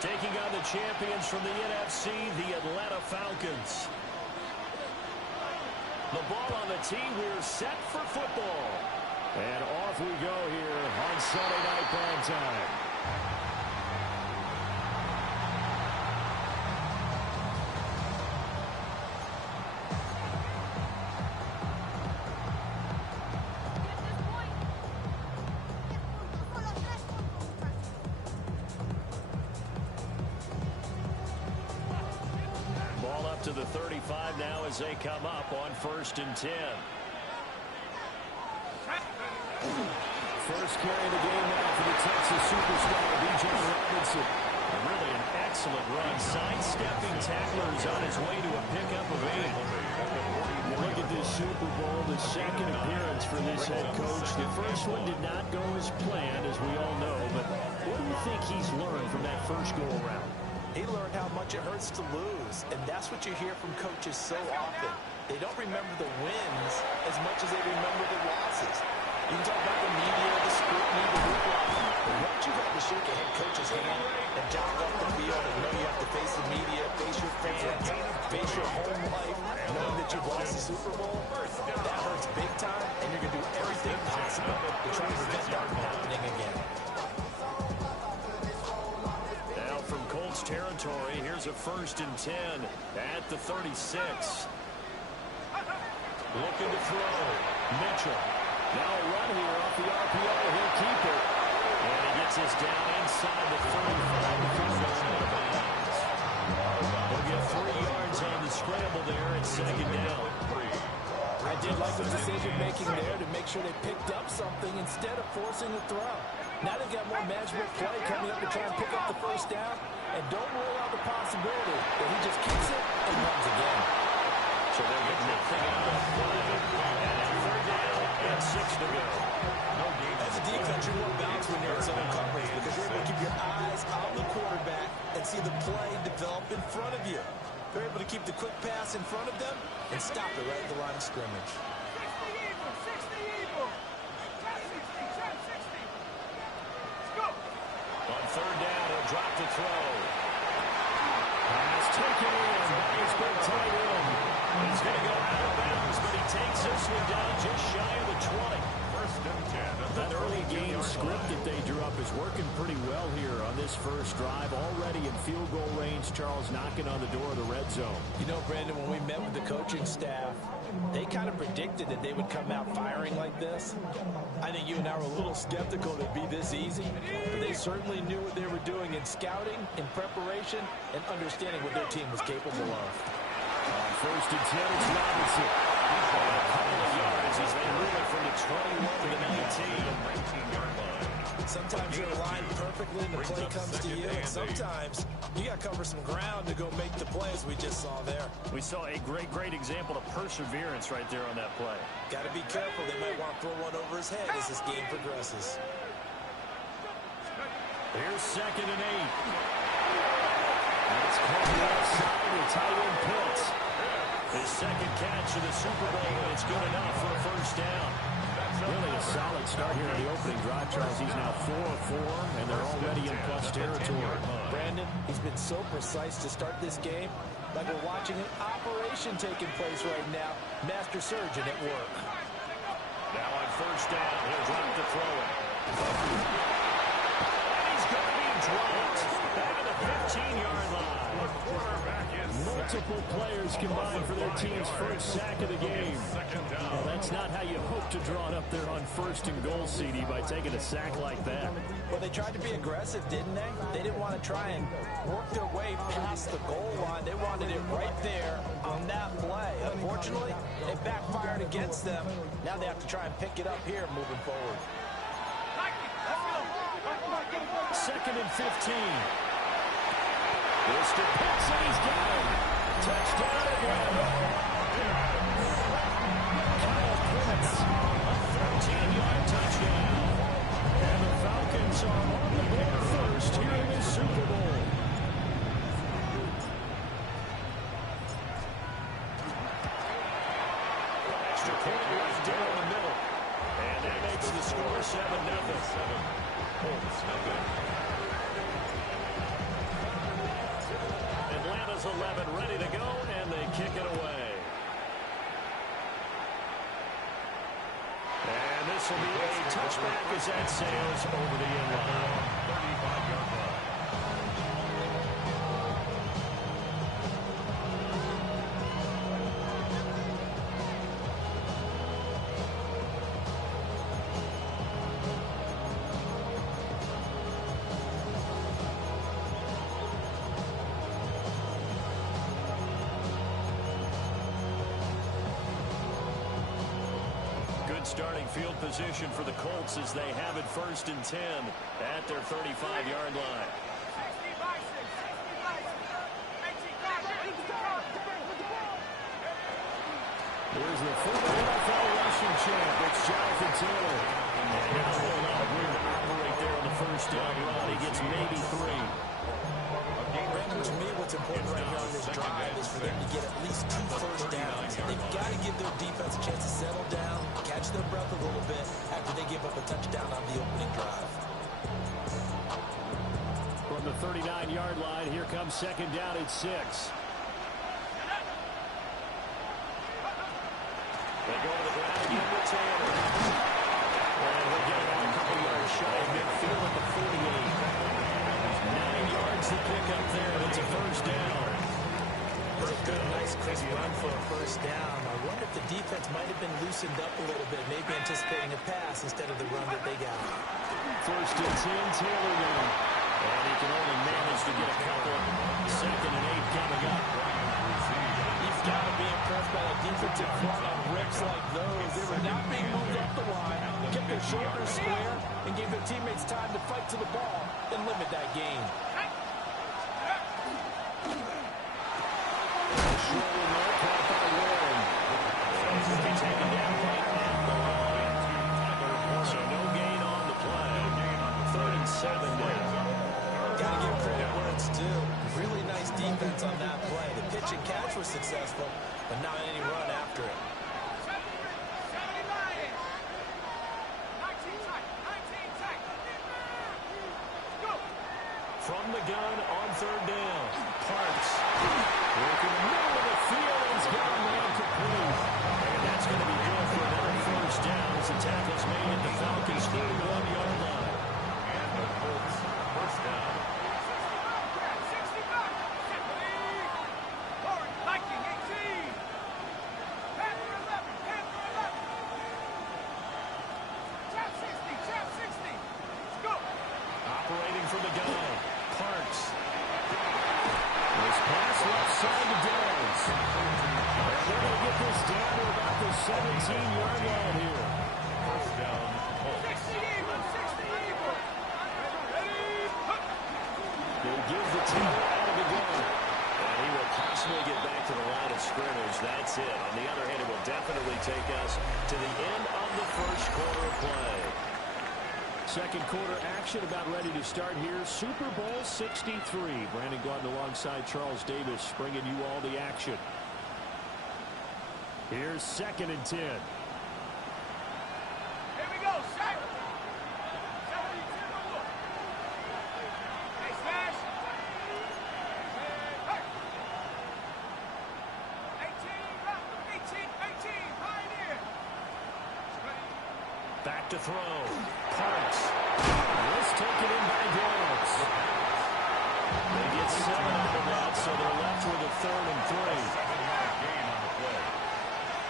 Taking on the champions from the NFC, the Atlanta Falcons. The ball on the tee. We're set for football. And off we go here on Sunday Night Primetime. To the 35 now as they come up on 1st and 10. First carry of the game now for the Texas superstar, B.J. Robinson. Really an excellent run. Sidestepping tacklers on his way to a pickup of 8. Look at this Super Bowl, the second appearance for this head coach. The first one did not go as planned, as we all know. But what do you think he's learned from that first go-around? He learned how much it hurts to lose, and that's what you hear from coaches so often. They don't remember the wins as much as they remember the losses. You can talk about the media, the scrutiny, the hoopla, but once you have to shake a head coach's hand and jog off the field and know you have to face the media, face your fans, face your home life, knowing that you've lost the Super Bowl, that hurts big time, and you're going to do everything possible to try to prevent that from happening again. Colts territory. Here's a 1st and 10 at the 36. Looking to throw. Mitchell. Now a run here off the RPO. He'll keep it. And he gets us down inside the 35. He'll get 3 yards on the scramble there at 2nd down. I did like the decision-making there to make sure they picked up something instead of forcing the throw. Now they've got more management play coming up to try and pick up the 1st down. And don't rule out the possibility that he just kicks it and runs again. So they'll get nothing out of the play. And 3rd down and 6 to go. As a defense, you're more balanced when you're in zone coverage because you're able to keep your eyes on the quarterback and see the play develop in front of you. They're able to keep the quick pass in front of them and stop it right at the line of scrimmage. On 3rd down, he'll drop the throw. Pass taken in by his big tight end. He's going to go out of bounds, but he takes this one down just shy of the 20. 1st and 10. That early game script that they drew up is working pretty well here on this first drive. Already in field goal range, Charles knocking on the door of the red zone. You know, Brandon, when we met with the coaching staff, they kind of predicted that they would come out firing like this. I think you and I were a little skeptical that it'd be this easy, but they certainly knew what they were doing in scouting, in preparation, and understanding what their team was capable of. 1st and 10, it's Robinson. He's got a couple of yards as they move it from the 21 to the 19-yard line. Sometimes you're aligned perfectly and the play comes to you, and sometimes you got to cover some ground to go make the play, as we just saw there. We saw a great example of perseverance right there on that play. Got to be careful. They might want to throw one over his head as this game progresses. Here's 2nd and 8. That's caught outside the tight end Pitts. His 2nd catch of the Super Bowl, and it's good enough for a 1st down. Really a solid start here in the opening drive, Charles. He's now 4 of 4, and they're already in plus territory. Brandon, he's been so precise to start this game, like we're watching an operation taking place right now. Master surgeon at work. Now on 1st down, he'll drop the throw. He's going to be dropped back at the 15-yard line. Multiple players combined for their team's 1st sack of the game. Well, that's not how you hope to draw it up there on 1st and goal, CD, by taking a sack like that. Well, they tried to be aggressive, didn't they? They didn't want to try and work their way past the goal line. They wanted it right there on that play. Unfortunately, it backfired against them. Now they have to try and pick it up here moving forward. 2nd and 15. It's to Pitts, and he's got him. Touchdown, Atlanta. Kyle Pitts, a 13-yard touchdown. And the Falcons are on the board first here in the Super Bowl. Extra point right down the middle. And that makes the score 7-0. Colts, no good. This will be a touchback as that sails over the end line. 35-yard line. Starting field position for the Colts as they have it 1st and 10 at their 35-yard line. Here's the former NFL rushing champ. It's Jonathan Taylor. And now hold on. We're going to operate there on the 1st down run. He gets maybe 3. To me, what's important right now on this drive is for them to get at least 2 first downs. They've got to give their defense a chance to settle down, catch their breath a little bit after they give up a touchdown on the opening drive. From the 39-yard line, here comes 2nd down at 6. They go to the ground again with Taylor. And we'll get about a couple yards shy of midfield at the 48. 9 yards to pick up there. It's a 1st down. It's a good, nice, crisp run for a 1st down. I wonder if the defense might have been loosened up a little bit, maybe anticipating a pass instead of the run that they got. 1st and 10, Taylor now. And he can only manage to get a couple. 2nd and 8 coming up. You've got to be impressed by a defensive front on bricks like those. They were not being moved off the line, kept their shoulders square, and gave their teammates time to fight to the ball and limit that gain. So no gain on the play. 3rd and 7 down. Got to give credit where it's due. Really nice defense on that play. The pitch and catch was successful, but not any run after it. From the gun on 3rd down. Parks. Working the middle of the field. He's got a man complete. And that's going to be good for another 1st down as the tackle's made at the Falcons' 31-yard line. And the Colts 1st down. Operating from the gun. Parks. This pass left side to Downs. And they're going to get this down to about the 17-yard line here. 1st down. They give the Taylor out of the gun. And he will possibly get back to the line of scrimmage. That's it. On the other hand, it will definitely take us to the end of the 1st quarter of play. 2nd quarter action about ready to start here. Super Bowl 63. Brandon Gordon alongside Charles Davis bringing you all the action. Here's 2nd and 10. Here we go, set. Hey, smash. 18, pioneer. Back to throw. Parks. This taken in by Downs. They get 7 out of that, so they're left with a 3rd and 3. 7-yard gain on the play.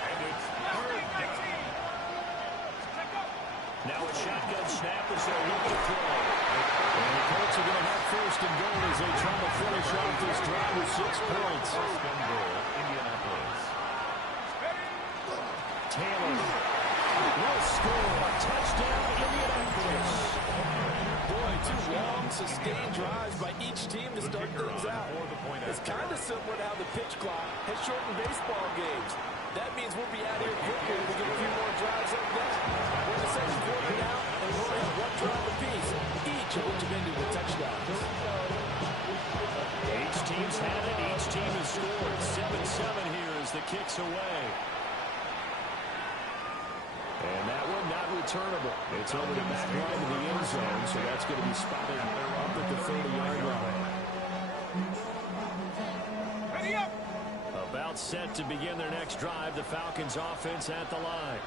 And it's 3rd down. Now a shotgun snap as they're looking to throw. And the Colts are going to have 1st and goal as they try to finish off this drive with 6 points. 1st and goal, Indianapolis. Taylor. Will score. Touchdown, Indianapolis. Boy, 2 long, sustained drives by each team to start things out. It's kind of similar to how the pitch clock has shortened baseball games. That means we'll be out here quickly to get a few more drives like that. We're in the 2nd quarter now, and we'll have 1 drive apiece, each of which have ended with touchdowns. Each team's had it. Each team has scored. 7-7 here as the kick's away. And that one not returnable. It's over the back line of the end zone, so that's going to be spotted up at the 30-yard line. Ready up. About set to begin their next drive. The Falcons offense at the line.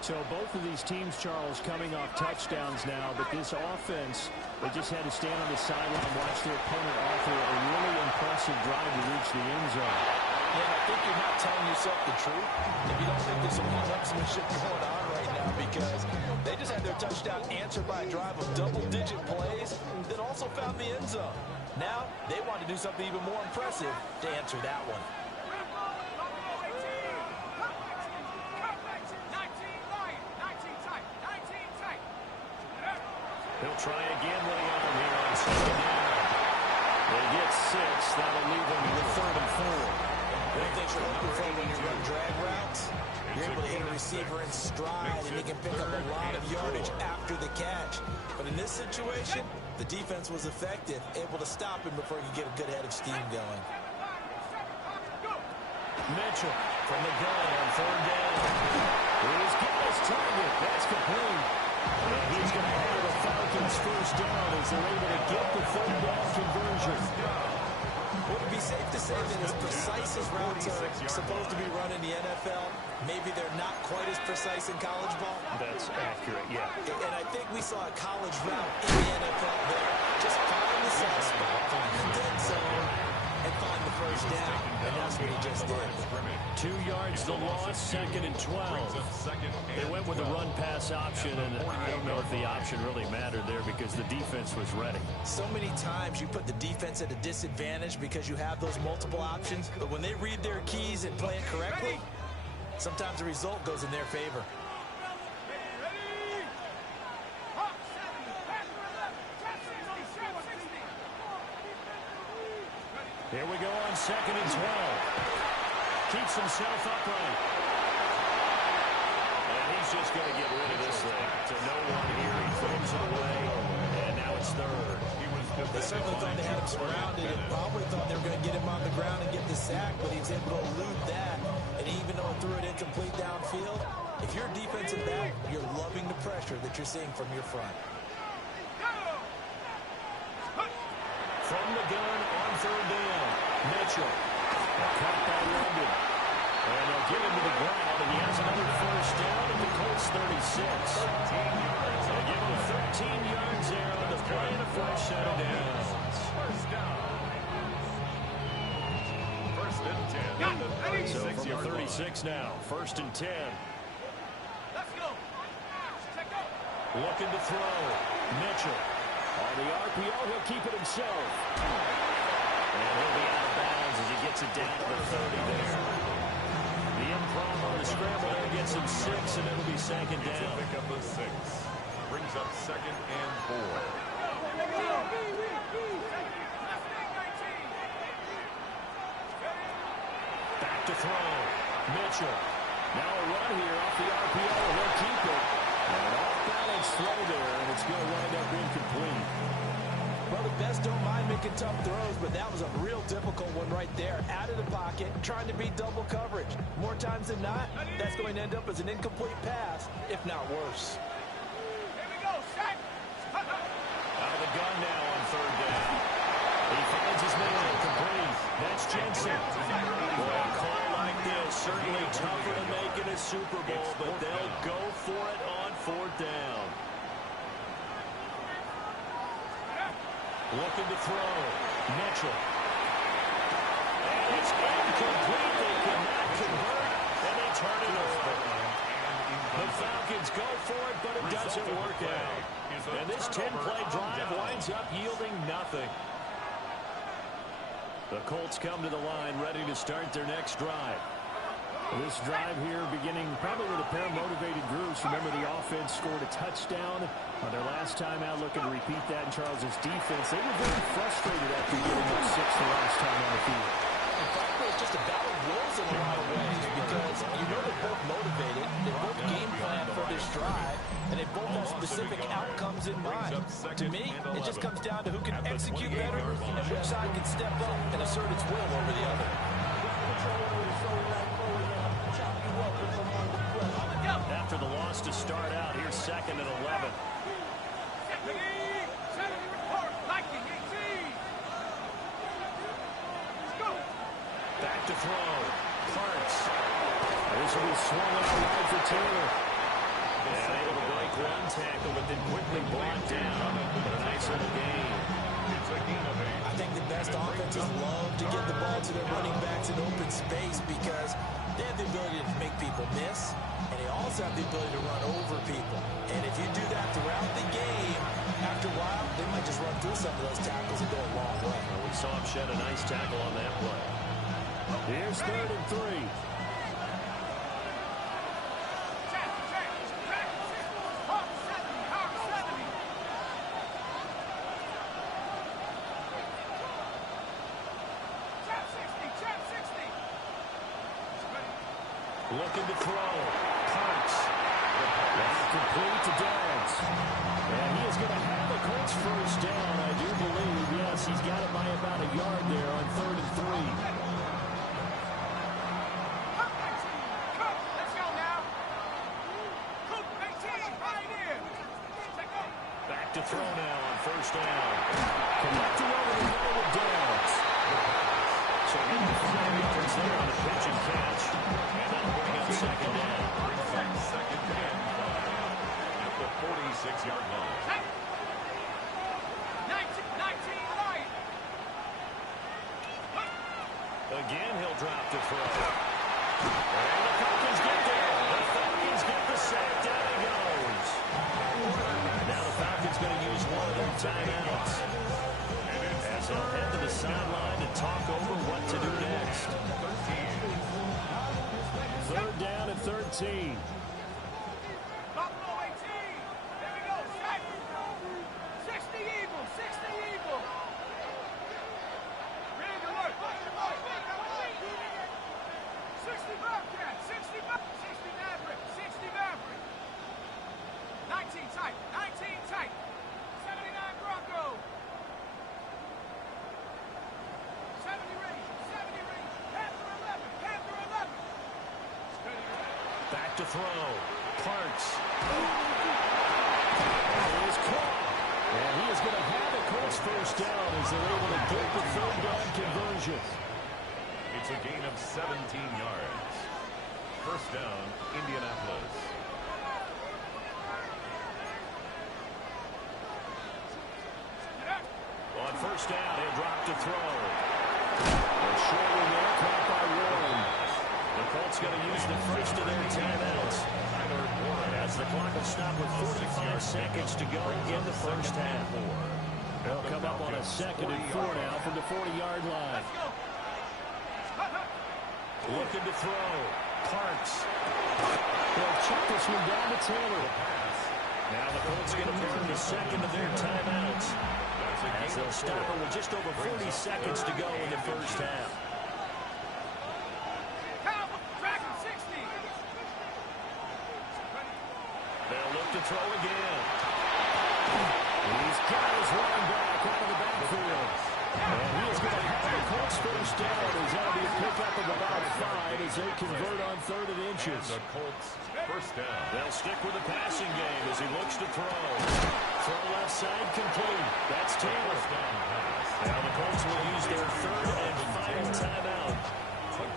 So both of these teams, Charles, coming off touchdowns now, but this offense, they just had to stand on the sideline and watch their opponent offer a really impressive drive to reach the end zone. Yeah, I think you're not telling yourself the truth if you don't think there's some one-upsmanship going on right now, because they just had their touchdown answered by a drive of double-digit plays that also found the end zone. Now they want to do something even more impressive to answer that one. He'll try again with the arm here on second down. They get 6. That'll leave them with 3rd and 4. One thing you're looking for when you run drag routes, you're able to hit a receiver in stride, and he can pick up a lot of yardage after the catch. But in this situation, the defense was effective, able to stop him before he could get a good head of steam going. Mitchell from the gun on 3rd down. He's got his target. That's complete. And he's going to have the Falcons' 1st down as they're able to get the 3rd down conversion. Would it be safe to say that as precise as routes are supposed to be run in the NFL, maybe they're not quite as precise in college ball? That's accurate, yeah. And I think we saw a college route in the NFL there. Just find the soft spot, find the dead zone, and find the 1st down. And that's what he just did. 2 yards the loss, 2nd and 12. They went with the run-pass option, and I don't know if the option really mattered there because the defense was ready. So many times you put the defense at a disadvantage because you have those multiple options, but when they read their keys and play it correctly, sometimes the result goes in their favor. Here we go on 2nd and 12. Keeps himself upright. And he's just going to get rid of this thing. To no one here. He throws it away. And now it's 3rd. They certainly thought they had him surrounded and probably thought they were going to get him on the ground and get the sack, but he was able to elude that. And even though it threw it incomplete downfield, if you're a defensive back, you're loving the pressure that you're seeing from your front. From the gun on 3rd down. Mitchell. Caught by London. And they'll get him to the ground, and he has another 1st down at the Colts 36. They give him 13 yards there on the play and a 1st set of downs. So from the 36 now, 1st and 10. Let's go. Check out. Looking to throw. Mitchell. On the RPO, he'll keep it himself. And he'll be out of bounds as he gets it down to the 30 there. The improv on the scramble there gets him 6, and it'll be 2nd down. Pick up the 6. Brings up 2nd and 4. Back to throw. Mitchell. Now a run here off the RPO. He'll keep it. And an off-balance throw there, and it's going to wind up incomplete. Well, the best don't mind making tough throws, but that was a real difficult one right there. Out of the pocket, trying to beat double coverage. More times than not, that's going to end up as an incomplete pass, if not worse. Here we go. Set. Out of the gun now on 3rd down. He finds his man complete. That's Jensen. Boy, a call like this, certainly tougher to make in a Super Bowl, but they'll go for it on 4th down. Looking to throw. Mitchell. And it's incomplete. They cannot convert, and they turn it over. The Falcons go for it, but it doesn't work out. And this 10-play drive winds up yielding nothing. The Colts come to the line, ready to start their next drive. This drive here beginning probably with a pair of motivated groups. Remember, the offense scored a touchdown on their last time out, looking to repeat that in Charles's defense. They were very frustrated after getting up 6 the last time on the field. In fact, it's just a battle of wills in a lot of ways because you know they're both motivated, they both game plan for this drive, and they both have specific outcomes in mind. To me, it just comes down to who can execute better and which side can step up and assert its will over the other. After the loss to start out, here's 2nd and 11. Back to throw. Parts. This will be swung out wide for Taylor. one tackle, but then quickly brought down. But a nice little gain. It's a gain of 8. I think the best offenses love to give the ball to their running backs in open space because they have the ability to make people miss, and they also have the ability to run over people. And if you do that throughout the game, after a while, they might just run through some of those tackles and go a long way. We saw him shed a nice tackle on that play. Here's 3rd and 3. Looking to throw. Parks. Complete to Downs. And he is going to have a Colts first down, I do believe. Yes, he's got it by about a yard there on 3rd and 3. Let's go now. Coop, 18, right here. Back to throw now on 1st down. Connecting over the middle with Downs. So he can find yards there on a pitch and catch. And that'll bring up 2nd down. Brings up 2nd and 5 at the 46-yard line. 19 right. Again, he'll drop to throw. And the Falcons get there. The Falcons get the sack. Down he goes. Now the Falcons going to use one of their timeouts. As they'll head to the sideline to talk over what to do next. 3rd down and 13. Buffalo 18. There we go. 60 evil. 60 evil. Ready to work. 60 Bobcat. 60 Maverick. 60 Maverick. 19 tight. 19 tight. 79 Bronco. 70 Rangers. 70 Rangers. Panther 11. Panther 11. Back to throw. Parks. And he is caught. And he is going to have a Colts first down as they're able to get the 3rd down conversion. It's a gain of 17 yards. 1st down, Indianapolis. On 1st down, he'll drop to throw. And short in there, caught by Warren. The Colts going to use the first of their timeouts. As the clock will stop with 45 seconds to go in the first half. They'll come up on a 2nd and 4 now from the 40-yard line. Looking to throw. Parks. They'll check this one down to Taylor. Now the Colts going to burn the 2nd of their timeouts. As they'll stop it with just over 40 seconds to go in the first half. They'll look to throw again. He's got his running back out of the backfield. And he is going to have the Colts first down. He's going to be a pickup of about 5 as they convert on 3rd and inches. The Colts first down. They'll stick with the passing game as he looks to throw. Throw left side complete. That's Taylor. Now the Colts will use their 3rd and final timeout.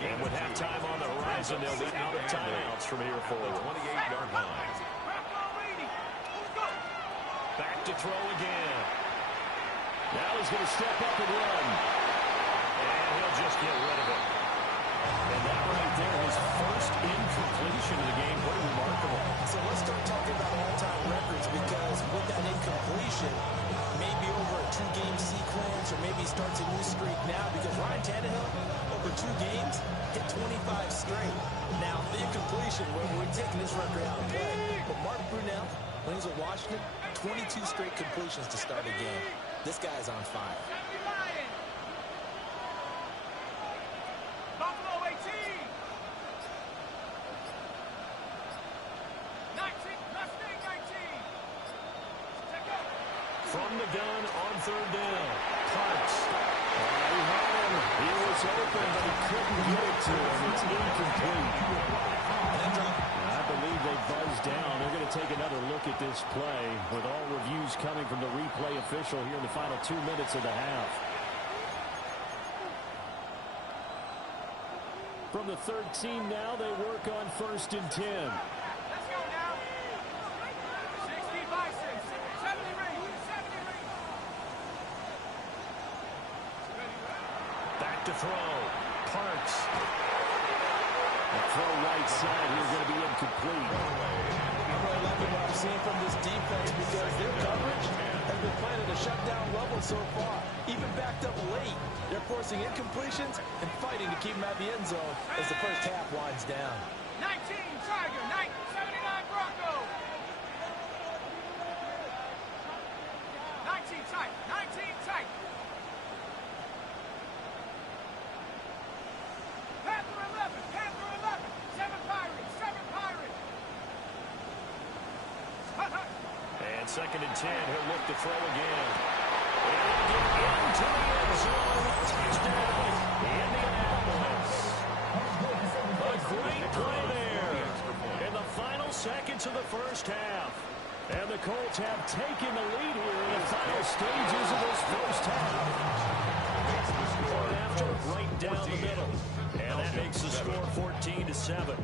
And with halftime on the horizon, they'll be out of timeouts from here forward. 28-yard line. Back to throw again. Now he's going to step up and run. And he'll just get rid of it. And that right there, his first incompletion of the game. Pretty remarkable. So let's start talking about all-time records because with that incompletion, maybe over a 2-game sequence or maybe starts a new streak now because Ryan Tannehill, over 2 games, hit 25 straight. Now, the incompletion, we're taking this record out of play. But Mark Brunell, when he was at Washington, 22 straight completions to start a game. This guy is on fire. Buffalo 18. 19. Mustang 19. From the gun on 3rd down. Parks. He had him. He was open, but he couldn't get it to him. It's incomplete. I believe they buzzed down. They're going to take another look at this play with all reviews coming from the replay official here in the final 2 minutes of the half. From the 13 now, they work on 1st and 10. Let's go now. 60. look to throw. Parks. The throw right side here is going to be incomplete. I'm really liking what I'm seeing from this defense because their coverage has been playing at a shutdown level so far. Even backed up late, they're forcing incompletions and fighting to keep them at the end zone as the first half winds down. 19 Tiger, 79 Bronco. 19 tight, 19 tight. Panther 11, Panther 11. 7 Pirates, 7 Pirates. And 2nd and 10, he'll look to throw again. And he'll get into the end zone. Touchdown, Indianapolis. A great play there in the final seconds of the first half. And the Colts have taken the lead here in the final stages of this first half. Going after it right down the middle. And that makes the score 14-7.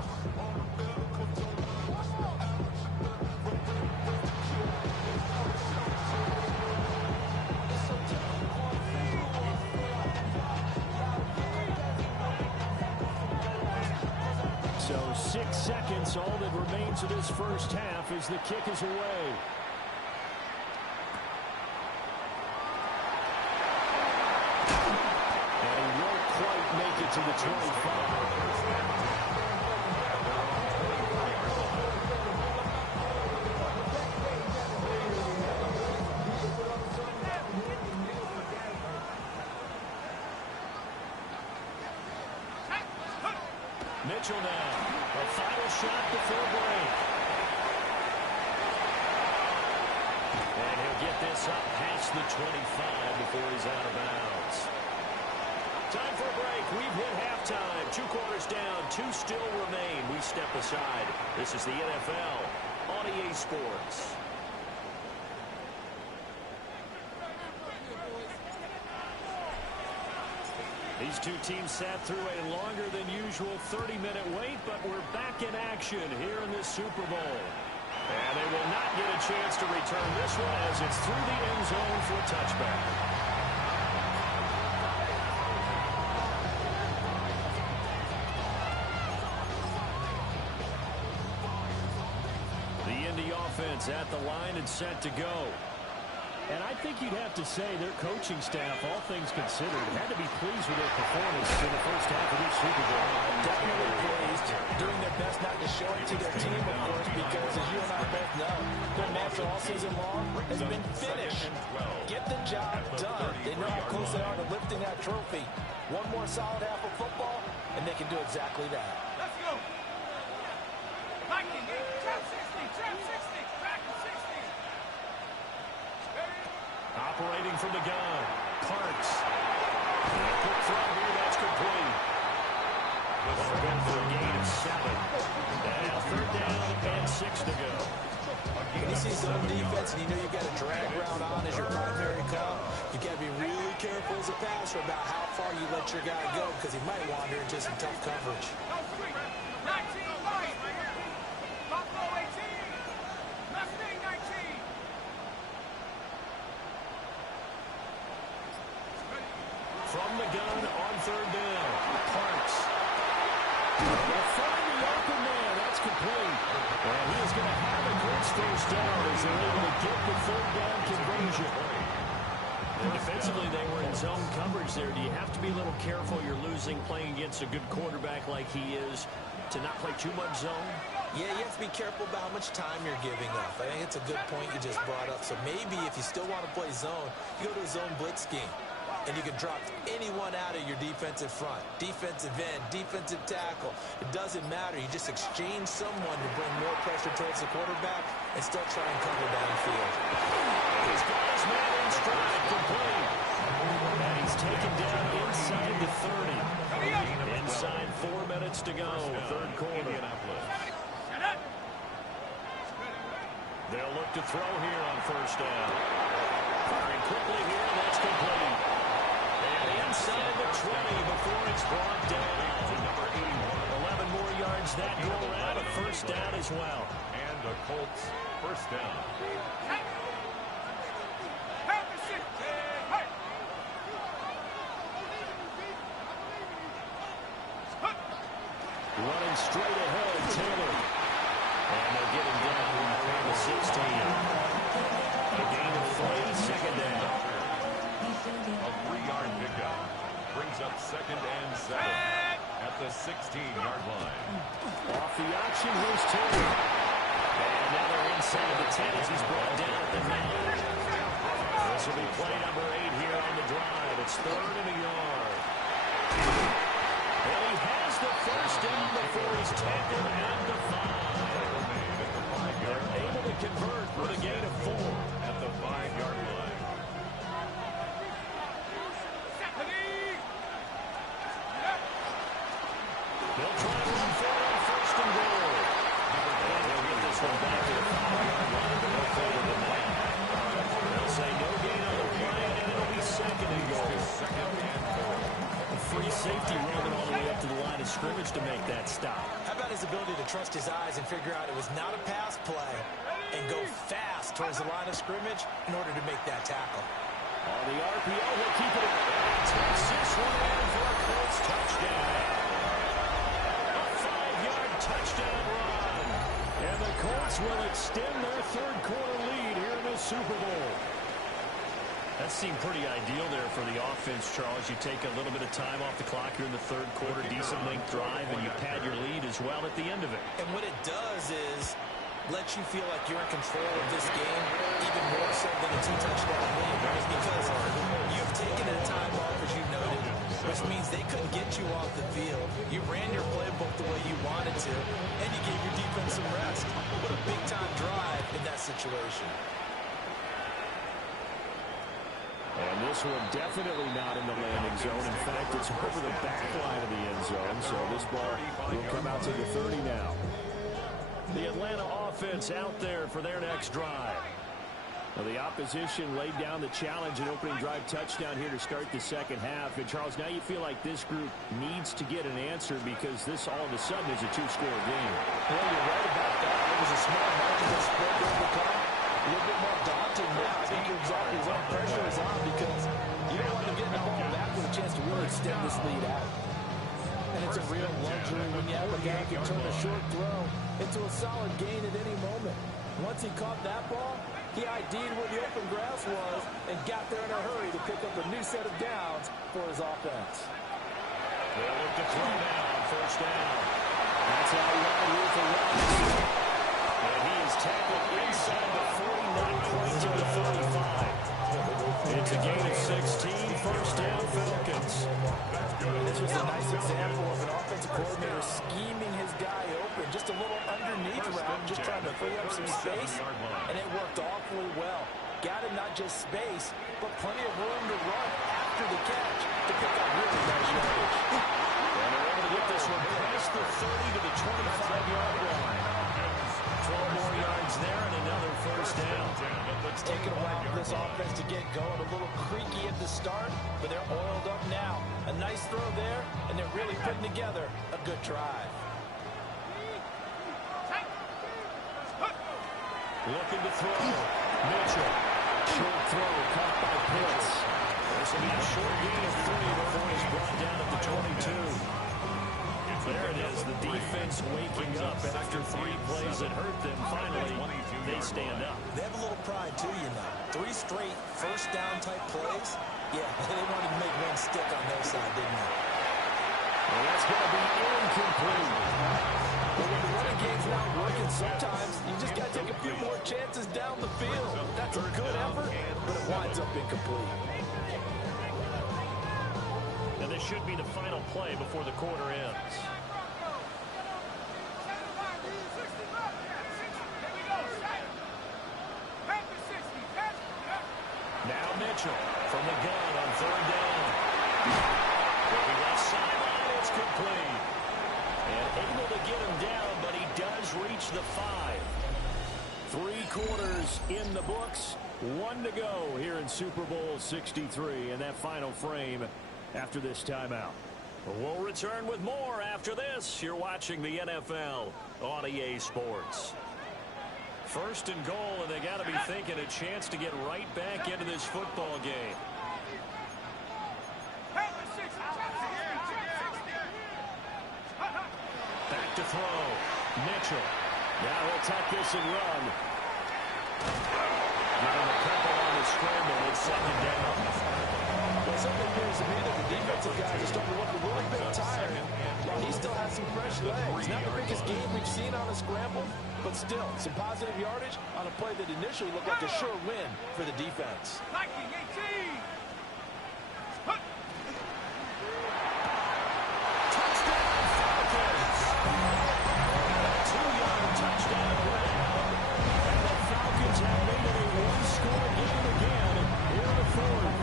So 6 seconds, all that remains of this first half as the kick is away. And he won't quite make it to the 25. Mitchell now, a final shot before break. And he'll get this up past the 25 before he's out of bounds. Time for a break. We've hit halftime. 2 quarters down, 2 still remain. We step aside. This is the NFL on EA Sports. These two teams sat through a longer than usual 30-minute wait, but we're back in action here in this Super Bowl. And they will not get a chance to return this one as it's through the end zone for a touchback. The Indy offense at the line and set to go. And I think you'd have to say their coaching staff, all things considered, had to be pleased with their performance in the first half of this Super Bowl. Definitely pleased, doing their best not to show it to their team, of course, because as you and I both know, their mantra all season long has been finish. Get the job done. They know how close they are to lifting that trophy. One more solid half of football, and they can do exactly that. Let's go. Lightning, trap 60, trap 60, back to 60. Operating from the gun, Parks. Quick throw here, that's complete. They'll go for a gain of 7. Now 3rd down and 6 to go. When you see zone defense and you know you got a drag route on as your primary call, you got to be really careful as a passer about how far you let your guy go because he might wander into some tough coverage. No sweep. 19 light. Buffalo 18. Mustang 19. From the gun on 3rd down, Parks. They'll find the open man. That's complete. And he is going to have a good first down as they're able to get the 3rd down conversion. And defensively, they were in zone coverage there. Do you have to be a little careful? You're losing playing against a good quarterback like he is to not play too much zone? Yeah, you have to be careful about how much time you're giving up. I think it's a good point you just brought up. So maybe if you still want to play zone, you go to a zone blitz scheme. And you can drop anyone out of your defensive front, defensive end, defensive tackle. It doesn't matter. You just exchange someone to bring more pressure towards the quarterback and still try and cover downfield. He's got his man in stride, complete. And he's taken down inside the 30. Inside 4 minutes to go, 3rd quarter. They'll look to throw here on 1st down. Firing quickly here, that's complete. Inside the 20 before it's brought down. 11 more yards that go around, a 1st down as well. And the Colts 1st down. Running straight ahead, Taylor. And they'll get him down around the 16. A gain of 3, second down. A 3-yard pickup brings up 2nd and 7 at the 16-yard line. Off the option, here's Taylor. And now they're inside the 10 as he's brought down at the 9. This will be play number 8 here on the drive. It's 3rd and a yard. And he has the first down before he's tackled at the 5. They're able to convert with a gain of 4 at the 5-yard line. They'll try to run for it on 1st and goal. And he'll get this one back to the 5-yard line. They'll play with the man. They'll say no gain on the play, and it'll be 2nd and goal. 2nd and 4. A free safety rolling all the way up to the line of scrimmage to make that stop. How about his ability to trust his eyes and figure out it was not a pass play and go fast towards the line of scrimmage in order to make that tackle. On the RPO, he'll keep it and takes this one in for a Colts touchdown. A 5-yard touchdown run. And the Colts will extend their 3rd quarter lead here in the Super Bowl. That seemed pretty ideal there for the offense, Charles. You take a little bit of time off the clock here in the 3rd quarter, decent length drive, and you pad your lead as well at the end of it. And what it does is let you feel like you're in control of this game even more so than a 2-touchdown lead, right? Because you've taken a time off, as you noted, which means they couldn't get you off the field. You ran your playbook the way you wanted to, and you gave your defense some rest. What a big-time drive in that situation. And this one definitely not in the landing zone. In fact, it's over the back line of the end zone. So this ball will come out to the 30 now. The Atlanta offense out there for their next drive. Well, the opposition laid down the challenge and opening drive touchdown here to start the 2nd half. And, Charles, now you feel like this group needs to get an answer because this all of a sudden is a 2-score game. Well, you're right about that. It was a small margin of spread to overcome. A little bit more daunting now. I think you're exactly right. Pressure is on because you don't want to get the ball back with a chance to really extend this lead out. And it's a real luxury when you have a guy who can turn a short throw into a solid gain at any moment. Once he caught that ball, he ID'd where the open grass was and got there in a hurry to pick up a new set of downs for his offense. They'll look to throw down, 1st down. That's how he got here for Rodgers. And he is tackled inside the 40, not quite to the 35. It's a gain of 16, 1st down, Falcons. This was a nice example of an offensive coordinator scheming his guy open. Just a little underneath route, just trying to free up some space, and it worked awfully well. Got him not just space, but plenty of room to run after the catch to pick up really nice yardage. And they're able to get this one past the 30 to the 25-yard line. 12 more yards there and another 1st down. It's taken a while for this offense to get going. A little creaky at the start, but they're oiled up now. A nice throw there, and they're really putting together a good drive. Looking to throw. Mitchell. Short throw caught by Pitts. This will be a short gain of 3 before he's brought down at the 22. There it is, the defense waking up after 3 plays that hurt them. Finally, they stand up. They have a little pride, too, you know. 3 straight 1st down type plays. Yeah, they wanted to make one stick on their side, didn't they? Well, that's going to be incomplete. But when the running game's not working, sometimes you just got to take a few more chances down the field. That's a good effort, but it winds up incomplete. And this should be the final play before the quarter ends. Now Mitchell from the gun on 3rd down. Looking left sideline, it's complete. And able to get him down, but he does reach the 5. 3 quarters in the books. 1 to go here in Super Bowl 63 in that final frame after this timeout. We'll return with more after this. You're watching the NFL on EA Sports. 1st and goal, and they got to be thinking a chance to get right back into this football game. throw. Mitchell. Now he'll tuck this and run. Giving a couple on the scramble. It's second down. Well, something appears to me that the defensive guys are starting to look a little bit tired. He still has some fresh legs. Not the biggest game we've seen on a scramble, but still, some positive yardage on a play that initially looked like a sure win for the defense. Viking 18. Touchdown, Falcons. 2-yard touchdown round. And the Falcons have made it a one-score game again here in the fourth.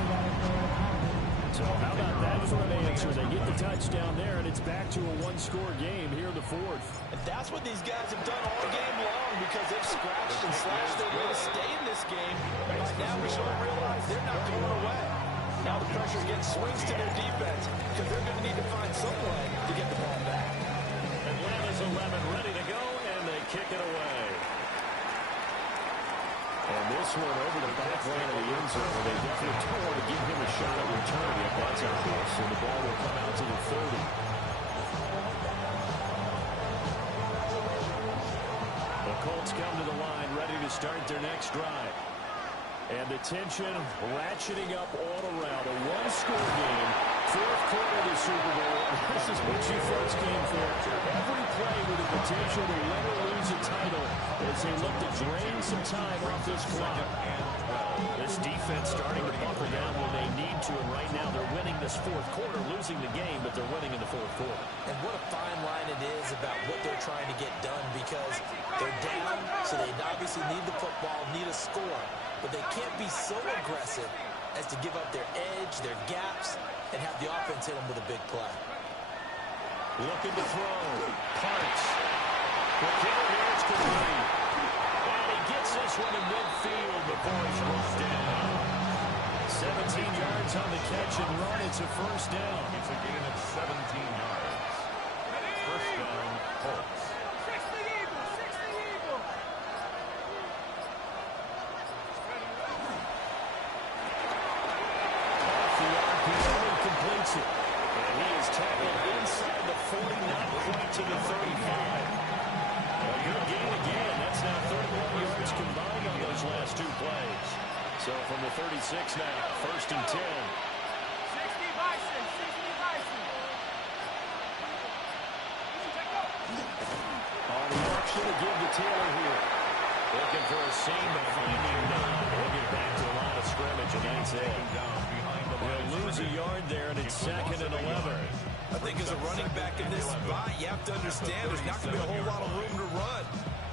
So how about that for an answer? They get the touchdown there, and it's back to a one-score game here in the fourth. And that's what these guys have done all game long because they've scratched and slashed their way to stay in this game. And by now we sure realize they're not going away. Now the pressure is getting swings to their defense because they're going to need to find some way to get the ball back. Atlanta's 11 ready to go, and they kick it away. And this one over the back line of the end zone where they definitely don't want to give him a shot at returning if that's obvious. So the ball will come out to the 30. The Colts come to the line ready to start their next drive. And the tension ratcheting up all around. A one-score game. Fourth quarter of the Super Bowl. This is what you folks came for. Every play with the potential to win or lose a title as they look to drain some time off this clock. This defense starting to buckle down when they need to, and right now they're winning this fourth quarter, losing the game, but they're winning in the fourth quarter. And what a fine line it is about what they're trying to get done because they're down, so they obviously need the football, need a score, but they can't be so aggressive as to give up their edge, their gaps, and have the offense hit them with a big play. Looking to throw. Parks. The kicker here is complete. And he gets this one in midfield before he's brought down. 17 yards on the catch and run. It's a first down. It's a gain of 17 yards. First down, Colts. 60 Eagles. 60 Eagles. The RPO completes it. And he is tackled inside the 40, not quite to the 35. A good gain again. That's now 31 yards combined on those last two plays. So from the 36 now, first and 10. 60 Bison. 60 Bison. On the option to give to Taylor here. Looking for a seam, but finding none. We'll get back to the line of scrimmage, and that's it. They'll lose a yard there, and it's second and 11. I think as a running back in this spot, you have to understand there's not going to be a whole lot of room to run.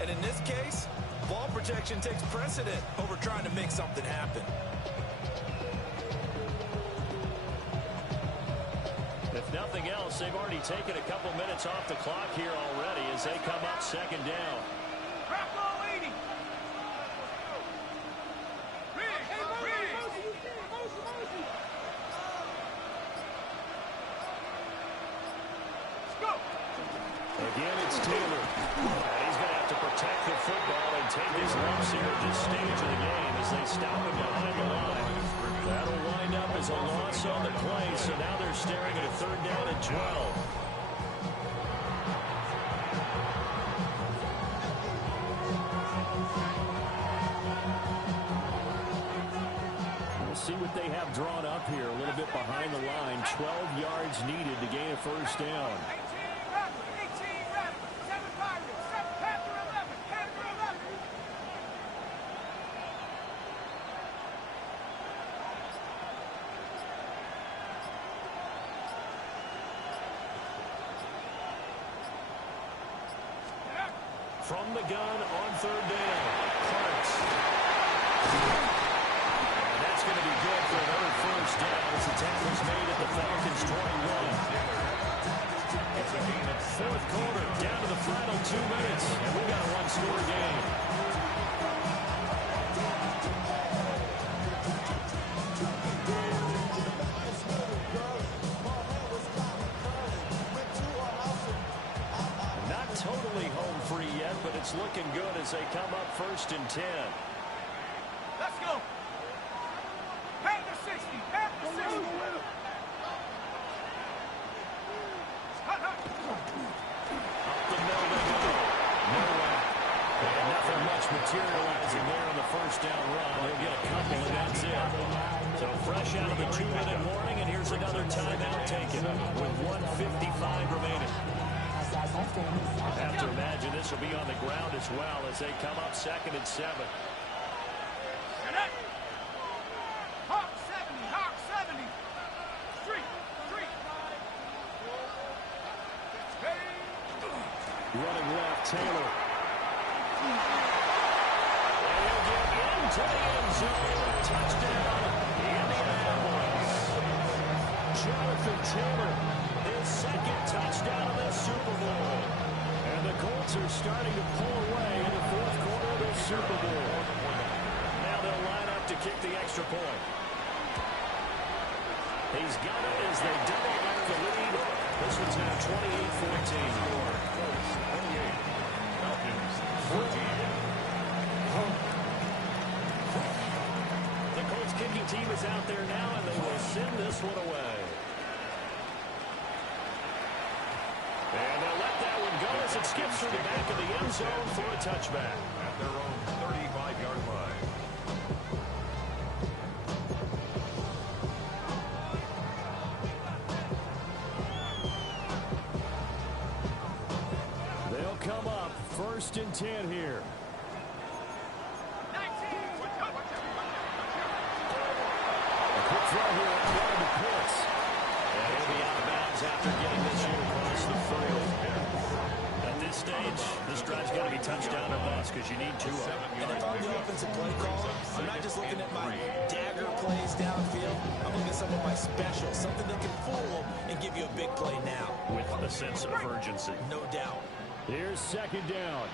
And in this case, ball protection takes precedent over trying to make something happen. If nothing else, they've already taken a couple minutes off the clock here already as they come up second down. Crack ball 80. Again, it's Taylor. And he's going to have to protect the football and take his lumps here at this stage of the game as they stop him behind the line. That'll wind up as a loss on the play, so now they're staring at a third down and 12. We'll see what they have drawn up here a little bit behind the line. 12 yards needed to gain a first down. 18 Raptors, 7 Pirates, 7 Panther 11, Panther 11. From the gun on third down. Parks. And that's going to be good for another first down as the tackle's made at the Falcons' 21. It's a gain of Fourth quarter, down to the final 2 minutes, and we got a one-score game. Not totally home free yet, but it's looking good as they come up first and 10. Let's go. Panther 60, Panther 60. Up the middle materializing there on the first down run. He'll get a couple, and that's it. So fresh out of the 2-minute warning, and here's another timeout taken with 1:55 remaining. I have to imagine this will be on the ground as well as they come up 2nd and 7. Hawk 70, Hawk 70. Street. Running left, Taylor. They'll get into the end zone. Touchdown, Indianapolis. Jonathan Taylor, his 2nd touchdown of this Super Bowl. And the Colts are starting to pull away in the 4th quarter of this Super Bowl. Now they'll line up to kick the extra point. He's got it as they double up the lead. This one's now 28-14. The Colts kicking team is out there now, and they will send this one away. And they'll let that one go as it skips through the back of the end zone for a touchback. At their own 35-yard line. They'll come up 1st and 10 here. Quick throw here at the Colts. And he'll be out of bounds after getting this here across the field. At this stage, this drive's got to be touchdown or bust because you need 2 of them. And if I'm the offensive play caller, I'm not just looking at my dagger plays downfield. I'm looking at some of my specials, something that can fool and give you a big play now. With a sense of urgency. No doubt. Here's 2nd down.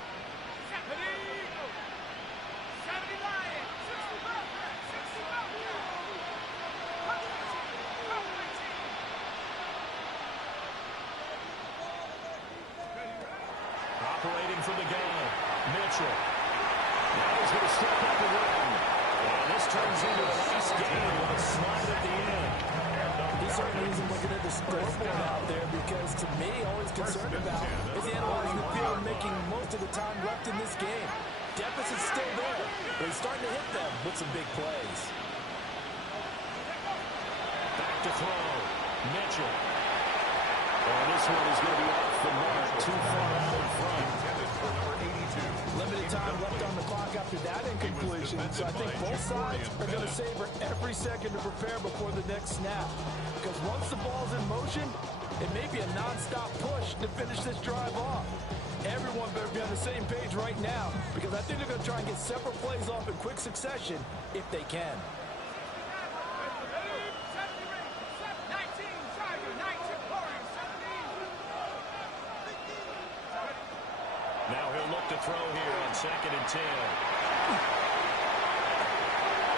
70 Lions. 60 Operating from the gun, Mitchell. Now he's going to step up and run. And this turns into a nice game with a slide at the end. He certainly isn't looking at the scoreboard out there because, to me, all he's concerned about is analyzing the field and making most of the time left in this game. Deficit's still there, but he's starting to hit them with some big plays. Back to throw, Mitchell. And this one is going to be off the mark, too far out in front. Limited time left on the clock after that incompletion, so I think both sides are going to savor every second to prepare before the next snap. Because once the ball's in motion, it may be a non-stop push to finish this drive off. Everyone better be on the same page right now, because I think they're going to try and get several plays off in quick succession if they can. 19 Tiger, 19 Warriors, 17. Now he'll look to throw here on 2nd and 10.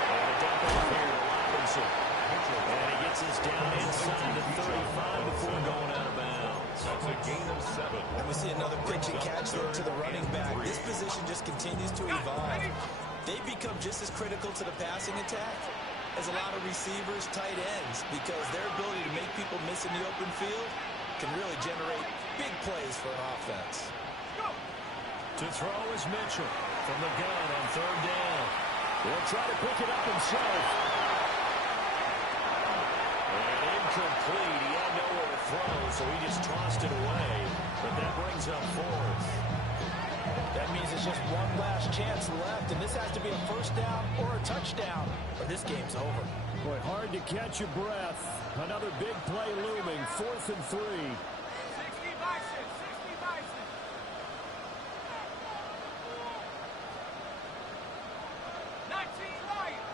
And a dump off here to Robinson. And he gets us down inside the 35 before going out of bounds. That's a gain of 7. And we see another pitch and catch there to the running back. This position just continues to evolve. They become just as critical to the passing attack as a lot of receivers, tight ends, because their ability to make people miss in the open field can really generate big plays for an offense. To throw is Mitchell from the gun on 3rd down. He'll try to pick it up himself. And incomplete. He had nowhere to throw, so he just tossed it away. But that brings up 4th. That means it's just one last chance left, and this has to be a 1st down or a touchdown, or this game's over. Boy, hard to catch your breath. Another big play looming. 4th and 3. 60 Bison, 60 Bison. 19 Lions.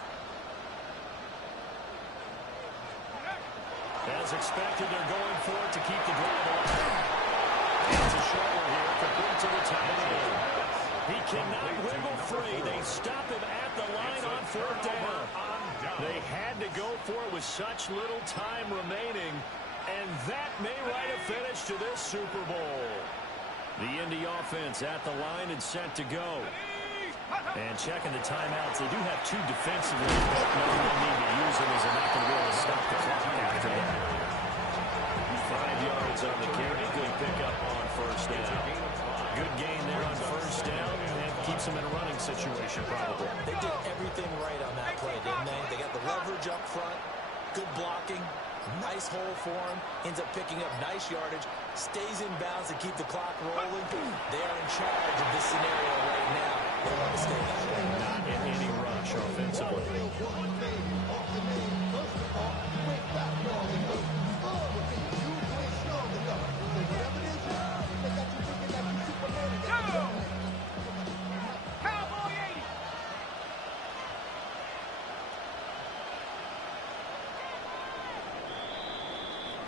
As expected, they're going for it to keep the drive alive. It's a shoulder here, complete to the tight end. He cannot wiggle free. They stop him at the line on 4th down. They had to go for it with such little time remaining, and that may write a finish to this Super Bowl. The Indy offense at the line and set to go. And checking the timeouts, they do have 2 defensively, but no real need to use them as they're not going to be able to stop the clock after that. 5 yards on the carry. Good pickup on 1st down. Good gain there on 1st down, and keeps puts them in a running situation, probably. They did everything right on that play, didn't they? They got the leverage up front, good blocking, nice hole for him, ends up picking up nice yardage, stays in bounds to keep the clock rolling. They are in charge of this scenario right now. They want to stay that way. Not in any rush offensively.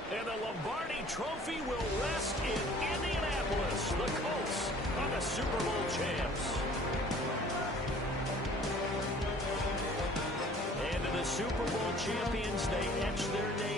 And the Lombardi Trophy will rest in Indianapolis. The Colts are the Super Bowl champs. And to the Super Bowl champions, they etch their name